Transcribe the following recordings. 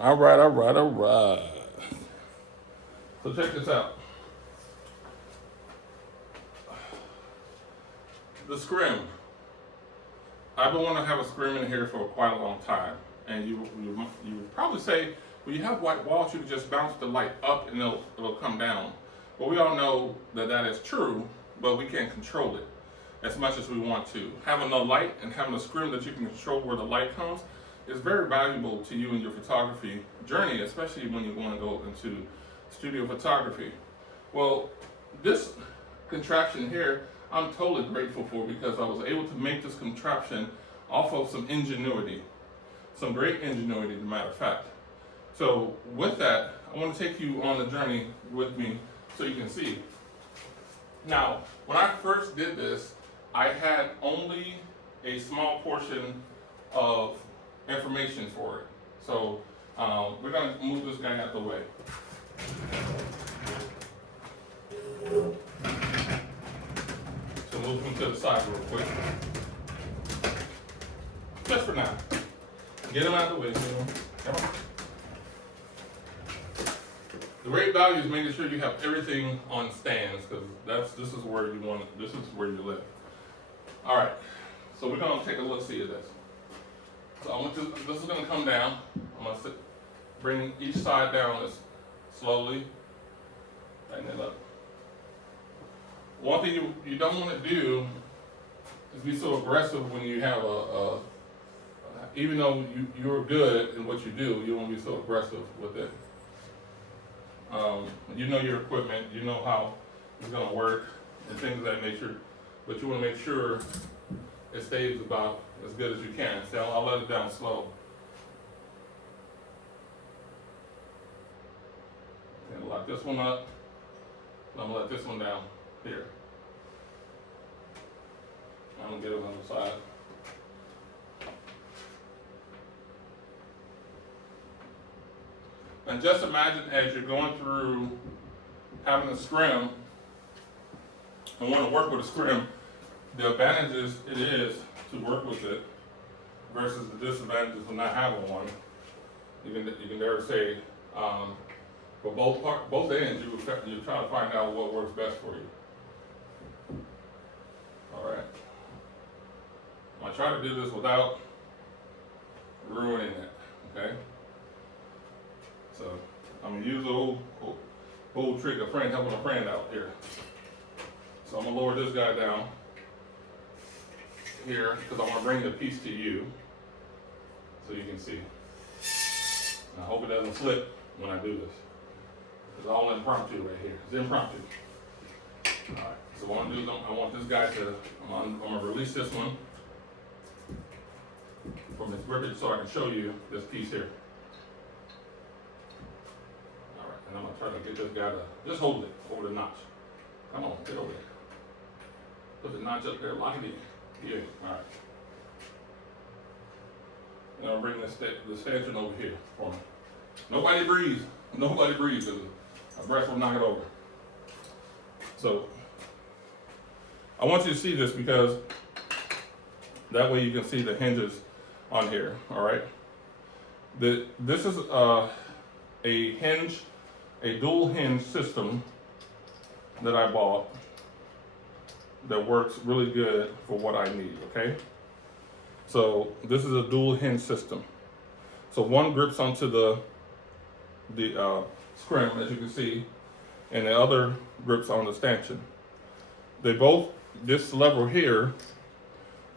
All right, all right, all right. So check this out. The scrim. I've been wanting to have a scrim in here for quite a long time. And you would probably say, well, you have white walls, you can just bounce the light up and it'll come down. But we all know that that is true, but we can't control it as much as we want to. Having a light and having a scrim that you can control where the light comes is very valuable to you in your photography journey, especially when you want to go into studio photography. Well, this contraption here, I'm totally grateful for because I was able to make this contraption off of some ingenuity, some great ingenuity, as a matter of fact. So with that, I want to take you on the journey with me so you can see. Now, when I first did this, I had only a small portion of information for it. So we're going to move this guy out the way. So move him to the side real quick. Just for now. Get him out of the way. Come on. The great value is making sure you have everything on stands because this is where you want it, this is where you live. All right. So we're gonna take a look see at this. So I want this is gonna come down. I'm gonna bring each side down as slowly. Tighten it up. One thing you don't want to do is be so aggressive when you have even though you're good in what you do, you don't want to be so aggressive with it. You know your equipment, you know how it's going to work and things of that nature, but you want to make sure it stays about as good as you can. So I'll let it down slow. And lock this one up. I'm going to let this one down here. I'm going to get it on the side. And just imagine as you're going through having a scrim and want to work with a scrim, the advantages it is to work with it versus the disadvantages of not having one. You can dare say for both ends you try to find out what works best for you. All right. I'm gonna try to do this without ruining it. Okay. So I'm gonna use the old trick of helping a friend out here. So I'm gonna lower this guy down here because I want to bring the piece to you so you can see. And I hope it doesn't slip when I do this. It's all impromptu right here. It's impromptu. All right. So what I'm gonna do is I want this guy to. I'm gonna release this one from its grippage so I can show you this piece here. And I'm going to try to get this guy to just hold it over the notch. Come on, get over there. Put the notch up there, lock it in. Yeah, all right. And I'll bring the stanchion over here for me. Nobody breathe. Nobody breathe. My breath will knock it over. So, I want you to see this because that way you can see the hinges on here, all right? This is a dual hinge system that I bought that works really good for what I need, okay? So this is a dual hinge system. So one grips onto the scrim, as you can see, and the other grips on the stanchion. This lever here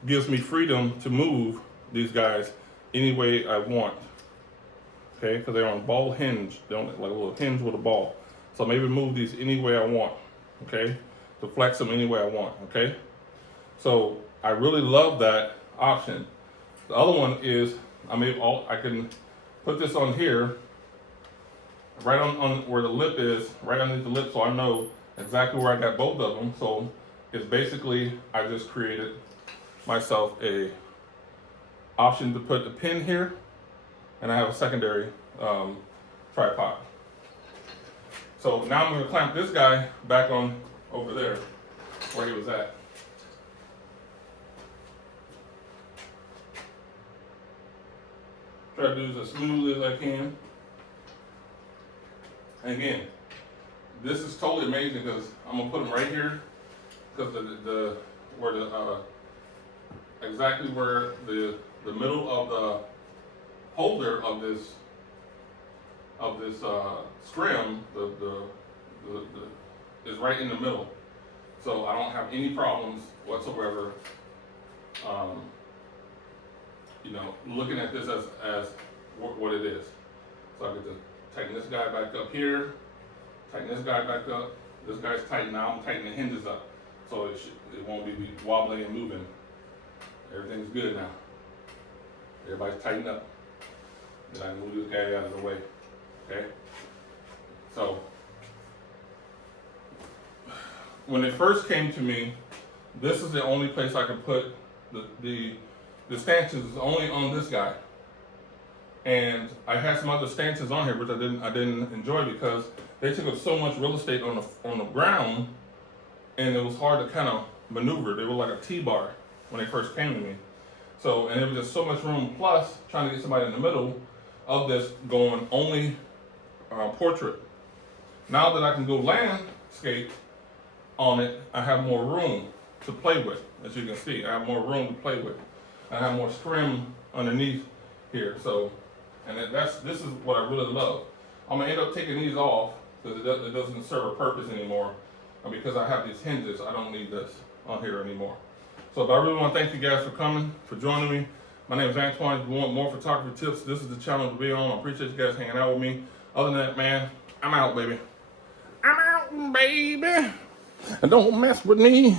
gives me freedom to move these guys any way I want. Okay, because they're on ball hinge. They're on like a little hinge with a ball. So maybe move these any way I want. Okay, to flex them any way I want. Okay, so I really love that option. The other one is I can put this on here, right on where the lip is, right underneath the lip, so I know exactly where I got both of them. So it's basically I just created myself a option to put a pin here. And I have a secondary tripod. So now I'm going to clamp this guy back on over there where he was at. Try to do this as smoothly as I can. And again, this is totally amazing because I'm gonna put them right here because exactly where the middle of the holder of this scrim is right in the middle, so I don't have any problems whatsoever. Looking at this as what it is. So I get to tighten this guy back up here, tighten this guy back up. This guy's tight now. I'm tightening the hinges up, so it won't be wobbling and moving. Everything's good now. Everybody's tightened up. Then I can move this guy out of the way. Okay. So when it first came to me, this is the only place I can put the stanchions is only on this guy. And I had some other stanchions on here which I didn't enjoy because they took up so much real estate on the ground, and it was hard to kind of maneuver. They were like a T-bar when they first came to me. So, and there was just so much room, plus trying to get somebody in the middle of this going only portrait. Now that I can go landscape on it, I have more room to play with. As you can see, I have more room to play with. I have more scrim underneath here. So, and this is what I really love. I'm gonna end up taking these off because it doesn't serve a purpose anymore. And because I have these hinges, I don't need this on here anymore. So, but I really want to thank you guys for coming, for joining me. My name is Antoine. If you want more photography tips, this is the channel to be on. I appreciate you guys hanging out with me. Other than that, man, I'm out, baby. I'm out, baby. And don't mess with me.